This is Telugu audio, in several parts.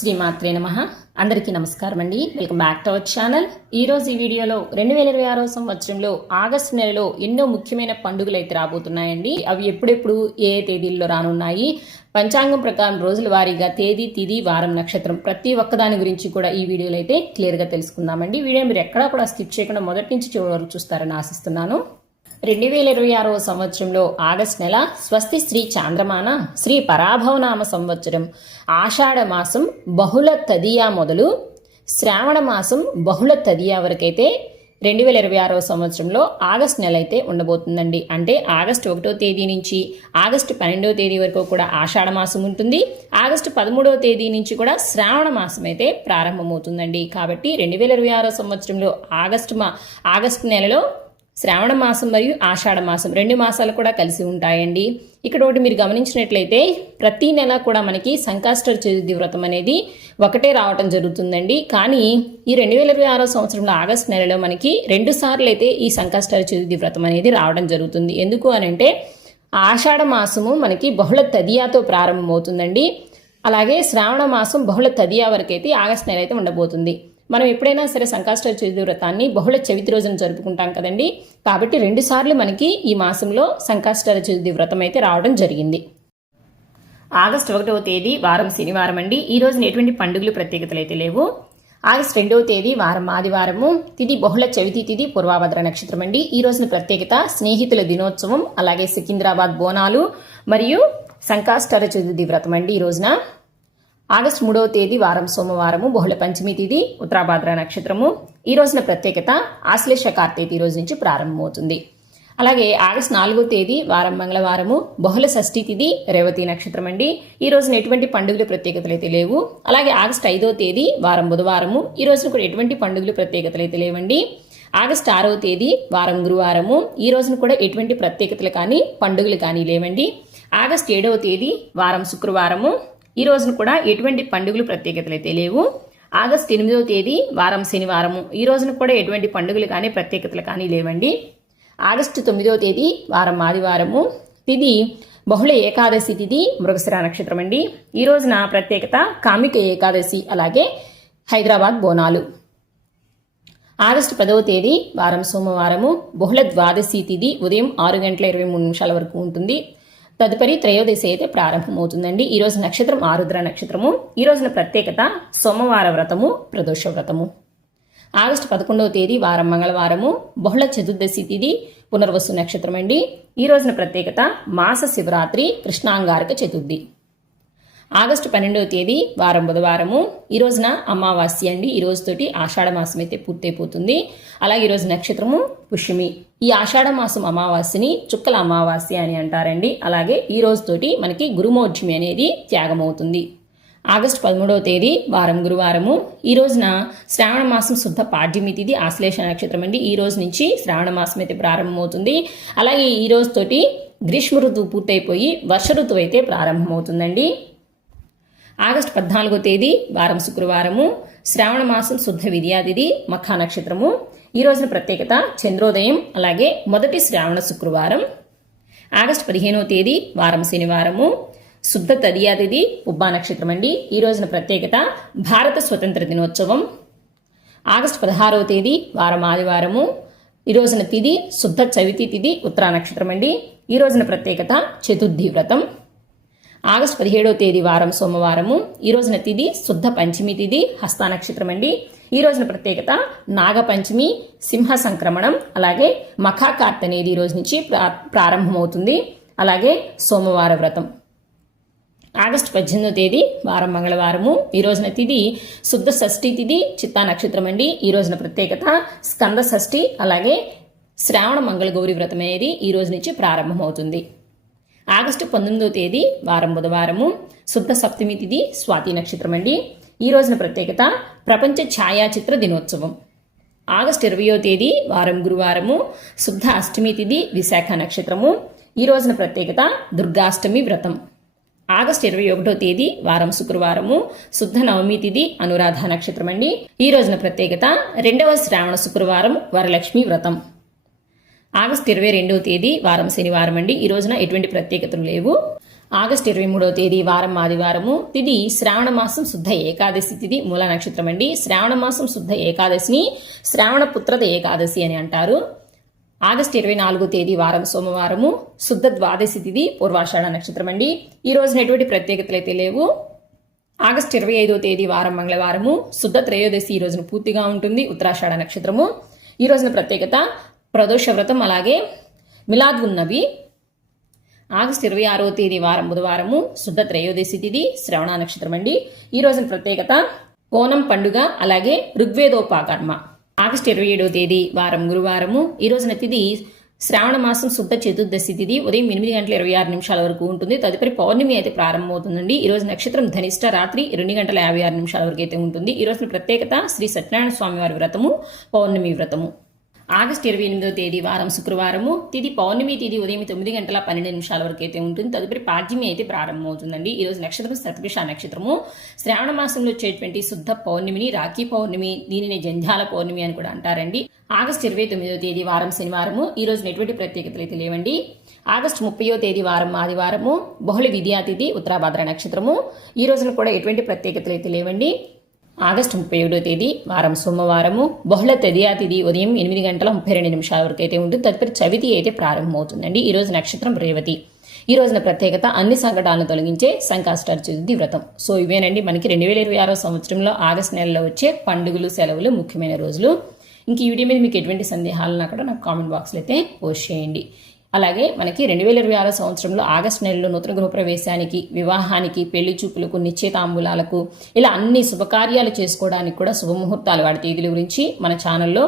శ్రీమాత్రే నమః. అందరికీ నమస్కారం అండి. Welcome back to our channel. ఈరోజు ఈ వీడియోలో 2026 సంవత్సరంలో ఆగస్టు నెలలో ఎన్నో ముఖ్యమైన పండుగలు అయితే రాబోతున్నాయండి. అవి ఎప్పుడెప్పుడు ఏ తేదీల్లో రానున్నాయి, పంచాంగం ప్రకారం రోజుల వారీగా తేదీ, తిథి, వారం, నక్షత్రం ప్రతి ఒక్కదాని గురించి కూడా ఈ వీడియోలో అయితే క్లియర్గా తెలుసుకుందామండి. వీడియో మీరు ఎక్కడా కూడా స్కిప్ చేయకుండా మొదటి నుంచి చివరి వరకు చూస్తారని ఆశిస్తున్నాను. 2026 సంవత్సరంలో ఆగస్టు నెల స్వస్తి శ్రీ చాంద్రమాన శ్రీ పరాభవనామ సంవత్సరం ఆషాఢ మాసం బహుళ తదియా మొదలు శ్రావణ మాసం బహుళ తదియా వరకైతే 2026 సంవత్సరంలో ఆగస్టు నెల అయితే ఉండబోతుందండి. అంటే ఆగస్టు 1వ తేదీ నుంచి ఆగస్టు 12వ తేదీ వరకు కూడా ఆషాఢ మాసం ఉంటుంది. ఆగస్టు 13వ తేదీ నుంచి కూడా శ్రావణ మాసం అయితే ప్రారంభమవుతుందండి. కాబట్టి 2026 సంవత్సరంలో ఆగస్టు నెలలో శ్రావణ మాసం మరియు ఆషాఢ మాసం 2 మాసాలు కూడా కలిసి ఉంటాయండి. ఇక్కడ ఒకటి మీరు గమనించినట్లయితే ప్రతి నెల కూడా మనకి సంకష్ట చతుర్థి వ్రతం అనేది ఒకటే రావటం జరుగుతుందండి. కానీ ఈ 2026 సంవత్సరంలో ఆగస్టు నెలలో మనకి 2 సార్లు అయితే ఈ సంకష్ట చతుర్థి వ్రతం అనేది రావడం జరుగుతుంది. ఎందుకు అనంటే ఆషాఢ మాసము మనకి బహుళ తదియాతో ప్రారంభమవుతుందండి. అలాగే శ్రావణ మాసం బహుళ తదియా వరకు అయితే ఆగస్టు నెల అయితే ఉండబోతుంది. మనం ఎప్పుడైనా సరే సంకష్ట చతుర్థి వ్రతాన్ని బహుళ చవితి రోజున జరుపుకుంటాం కదండి. కాబట్టి 2 సార్లు మనకి ఈ మాసంలో సంకష్ట చతుర్థి వ్రతం అయితే రావడం జరిగింది. ఆగస్టు 1వ తేదీ వారం శనివారం అండి. ఈ రోజున ఎటువంటి పండుగలు ప్రత్యేకతలు అయితే లేవు. ఆగస్టు 2వ తేదీ వారం ఆదివారము, తిథి బహుళ చవితి తిథి పూర్వాభద్ర నక్షత్రం అండి. ఈ రోజున ప్రత్యేకత స్నేహితుల దినోత్సవం, అలాగే సికింద్రాబాద్ బోనాలు మరియు సంకష్ట చతుర్థి వ్రతం అండి. ఈ రోజున ఆగస్టు 3వ తేదీ వారం సోమవారము, బహుళ పంచమి తిథి, ఉత్తరాభాద్ర నక్షత్రము. ఈ రోజున ప్రత్యేకత ఆశ్లేష కార్తీక ఈ రోజు నుంచి ప్రారంభమవుతుంది. అలాగే ఆగస్టు 4వ తేదీ వారం మంగళవారము, బహుళ షష్ఠి తిథి, రేవతి నక్షత్రం అండి. ఈ రోజున ఎటువంటి పండుగలు ప్రత్యేకతలు అయితే లేవు. అలాగే ఆగస్టు 5వ తేదీ వారం బుధవారము, ఈ రోజున కూడా ఎటువంటి పండుగలు ప్రత్యేకతలు అయితే లేవండి. ఆగస్టు 6వ తేదీ వారం గురువారము, ఈ రోజున కూడా ఎటువంటి ప్రత్యేకతలు కానీ పండుగలు కానీ లేవండి. ఆగస్టు 7వ తేదీ వారం శుక్రవారము, ఈ రోజున కూడా ఎటువంటి పండుగలు ప్రత్యేకతలు అయితే లేవు. ఆగస్టు 8వ తేదీ వారం శనివారము, ఈ రోజున కూడా ఎటువంటి పండుగలు కానీ ప్రత్యేకతలు కానీ లేవండి. ఆగస్టు 9వ తేదీ వారం ఆదివారము, తిథి బహుళ ఏకాదశి తిథి, మృగశిర నక్షత్రం అండి. ఈ రోజున ప్రత్యేకత కామిక ఏకాదశి, అలాగే హైదరాబాద్ బోనాలు. ఆగస్టు 10వ తేదీ వారం సోమవారము, బహుళ ద్వాదశి తిథి ఉదయం 6:23 వరకు ఉంటుంది. తదుపరి త్రయోదశి అయితే ప్రారంభమవుతుందండి. ఈ రోజు నక్షత్రం ఆరుద్ర నక్షత్రము. ఈ రోజున ప్రత్యేకత సోమవార వ్రతము, ప్రదోష వ్రతము. ఆగస్టు 11వ తేదీ వారం మంగళవారము, బహుళ చతుర్దశి తిథి, పునర్వసు నక్షత్రం అండి. ఈ రోజున ప్రత్యేకత మాస శివరాత్రి, కృష్ణాంగారక చతుర్థి. ఆగస్టు 12వ తేదీ వారం బుధవారము, ఈ రోజున అమావాస్య అండి. ఈ రోజుతోటి ఆషాఢ మాసం అయితే పూర్తయిపోతుంది. అలాగే ఈరోజు నక్షత్రము పుష్యమి. ఈ ఆషాఢ మాసం అమావాస్యని చుక్కల అమావాస్య అని అంటారండి. అలాగే ఈ రోజుతోటి మనకి గురుమోర్జమి అనేది త్యాగమవుతుంది. ఆగస్టు 13వ తేదీ వారం గురువారము, ఈ రోజున శ్రావణ మాసం శుద్ధ పాడ్యమి తిథి, ఆశ్లేష నక్షత్రం అండి. ఈ రోజు నుంచి శ్రావణ మాసం అయితే ప్రారంభమవుతుంది. అలాగే ఈ రోజుతోటి గ్రీష్మ ఋతువు పూర్తయిపోయి వర్ష ఋతువు అయితే ప్రారంభమవుతుందండి. ఆగస్టు 14వ తేదీ వారం శుక్రవారము, శ్రావణ మాసం శుద్ధ విద్యా తిథి, మఖా నక్షత్రము. ఈ రోజున ప్రత్యేకత చంద్రోదయం, అలాగే మొదటి శ్రావణ శుక్రవారం. ఆగస్టు 15వ తేదీ వారం శనివారము, శుద్ధ తదియా తిథి, ఉబ్బా నక్షత్రం అండి. ఈ రోజున ప్రత్యేకత భారత స్వతంత్ర దినోత్సవం. ఆగస్టు 16వ తేదీ వారం ఆదివారము, ఈ రోజున తిథి శుద్ధ చవితి తిథి, ఉత్తరా నక్షత్రం అండి. ఈ రోజున ప్రత్యేకత చతుర్థి వ్రతం. ఆగస్టు 17వ తేదీ వారం సోమవారము, ఈ రోజున తిథి శుద్ధ పంచమి తిథి, హస్త నక్షత్రం అండి. ఈ రోజున ప్రత్యేకత నాగపంచమి, సింహ సంక్రమణం, అలాగే మఖాకార్త్ అనేది ఈ రోజు నుంచి ప్రారంభమవుతుంది. అలాగే సోమవార వ్రతం. ఆగస్టు 18వ తేదీ వారం మంగళవారము, ఈ రోజున తిథి శుద్ధ షష్ఠి తిథి, చిత్తా నక్షత్రం అండి. ఈ రోజున ప్రత్యేకత స్కంద షష్ఠి, అలాగే శ్రావణ మంగళ గౌరి వ్రతం అనేది ఈ రోజు నుంచి ప్రారంభమవుతుంది. ఆగస్టు 19వ తేదీ వారం బుధవారము, శుద్ధ సప్తమి తిథి, స్వాతి నక్షత్రం అండి. ఈ రోజున ప్రత్యేకత ప్రపంచ ఛాయాచిత్ర దినోత్సవం. ఆగస్టు 20వ తేదీ వారం గురువారము, శుద్ధ అష్టమి తిథి, విశాఖ నక్షత్రము. ఈ రోజున ప్రత్యేకత దుర్గాష్టమి వ్రతం. ఆగస్టు 21వ తేదీ వారం శుక్రవారము, శుద్ధ నవమి తిథి, అనురాధ నక్షత్రం అండి. ఈ రోజున ప్రత్యేకత 2వ శ్రావణ శుక్రవారం, వరలక్ష్మి వ్రతం. ఆగస్టు 22వ తేదీ వారం శనివారం అండి. ఈ రోజున ఎటువంటి ప్రత్యేకతలు లేవు. ఆగస్టు 23వ తేదీ వారం ఆదివారము. తిది శ్రావణ మాసం శుద్ధ ఏకాదశి తిది, మూల నక్షత్రం అండి. శ్రావణ మాసం శుద్ధ ఏకాదశిని శ్రావణ పుత్రద ఏకాదశి అని అంటారు. ఆగస్టు 24వ తేదీ వారం సోమవారము, శుద్ధ ద్వాదశి తిది, పూర్వాషాఢ నక్షత్రం అండి. ఈ రోజున ఎటువంటి ప్రత్యేకతలు అయితే లేవు. ఆగస్టు 25వ తేదీ వారం మంగళవారము, శుద్ధ త్రయోదశి ఈ రోజున పూర్తిగా ఉంటుంది, ఉత్తరాషాఢ నక్షత్రము. ఈ రోజున ప్రత్యేకత ప్రదోష వ్రతం, అలాగే మిలాద్ ఉన్ నబీ. ఆగస్టు 26వ తేదీ వారం బుధవారము, శుద్ధ త్రయోదశి తిథి, శ్రవణ నక్షత్రం అండి. ఈ రోజున ప్రత్యేకత ఓనం పండుగ, అలాగే ఋగ్వేదోపకర్మ. ఆగస్టు 27వ తేదీ వారం గురువారము. ఈ రోజున తిథి శ్రావణ మాసం శుద్ధ చతుర్దశి తిథి, ఉదయం 8:26 వరకు ఉంటుంది. తదుపరి పౌర్ణమి అయితే ప్రారంభమవుతుందండి. ఈ రోజు నక్షత్రం ధనిష్ట, రాత్రి 2:56 వరకు అయితే ఉంటుంది. ఈ రోజున ప్రత్యేకత శ్రీ సత్యనారాయణ స్వామి వారి వ్రతము, పౌర్ణమి వ్రతము. ఆగస్టు 28వ తేదీ వారం శుక్రవారము. తిది పౌర్ణమి తిది ఉదయం 9:12 వరకు అయితే ఉంటుంది. తదుపరి పాడ్యమి అయితే ప్రారంభమవుతుందండి. ఈ రోజు నక్షత్రం శతభిష నక్షత్రము. శ్రావణ మాసంలో వచ్చేటువంటి శుద్ధ పౌర్ణమిని రాఖీ పౌర్ణమి, దీనిని జంధ్యాల పౌర్ణమి అని కూడా అంటారండి. ఆగస్టు 29వ తేదీ వారం శనివారము. ఈ రోజున ఎటువంటి ప్రత్యేకతలు అయితే లేవండి. ఆగస్టు 30వ తేదీ వారం ఆదివారము, బహుళ విద్యా తిథి, ఉత్తరాభాద్ర నక్షత్రము. ఈ రోజున కూడా ఎటువంటి ప్రత్యేకతలు అయితే లేవండి. ఆగస్టు 31వ తేదీ వారం సోమవారము, బహుళ తదియా తిథి ఉదయం 8:32 వరకు అయితే ఉంటుంది. తదుపరి చవితి అయితే ప్రారంభమవుతుందండి. ఈ రోజు నక్షత్రం రేవతి. ఈ రోజున ప్రత్యేకత అన్ని సంకటాలను తొలగించే సంకష్టార చతుర్థి వ్రతం. సో ఇవేనండి మనకి 2026వ సంవత్సరంలో ఆగస్టు నెలలో వచ్చే పండుగలు, సెలవులు, ముఖ్యమైన రోజులు. ఇంక ఈ వీడియో మీద మీకు ఎటువంటి సందేహాలను కూడా నాకు కామెంట్ బాక్స్లో అయితే పోస్ట్ చేయండి. అలాగే మనకి 2026 సంవత్సరంలో ఆగస్టు నెలలో నూతన గృహప్రవేశానికి, వివాహానికి, పెళ్లి చూపులకు, నిశ్చయితాంబూలాలకు, ఇలా అన్ని శుభకార్యాలు చేసుకోవడానికి కూడా శుభముహూర్తాలు, వాటి తేదీల గురించి మన ఛానల్లో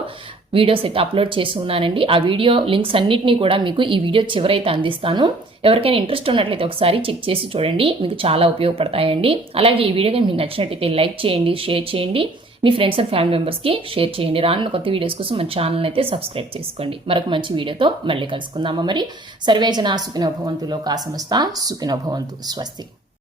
వీడియోస్ అయితే అప్లోడ్ చేసి ఉన్నానండి. ఆ వీడియో లింక్స్ అన్నిటినీ కూడా మీకు ఈ వీడియో చివరైతే అందిస్తాను. ఎవరికైనా ఇంట్రెస్ట్ ఉన్నట్లయితే ఒకసారి చెక్ చేసి చూడండి, మీకు చాలా ఉపయోగపడతాయండి. అలాగే ఈ వీడియో మీకు నచ్చినట్లయితే లైక్ చేయండి, షేర్ చేయండి, మీ ఫ్రెండ్స్ అండ్ ఫ్యామిలీ మెంబర్స్కి షేర్ చేయండి. రానున్న కొత్త వీడియోస్ కోసం మన ఛానల్ అయితే సబ్స్క్రైబ్ చేసుకోండి. మరొక మంచి వీడియోతో మళ్ళీ కలుసుకుందామా. మరి సర్వేజన సుఖినో భవంతు, లోకా సమస్త సుఖినో భవంతు. స్వస్తి.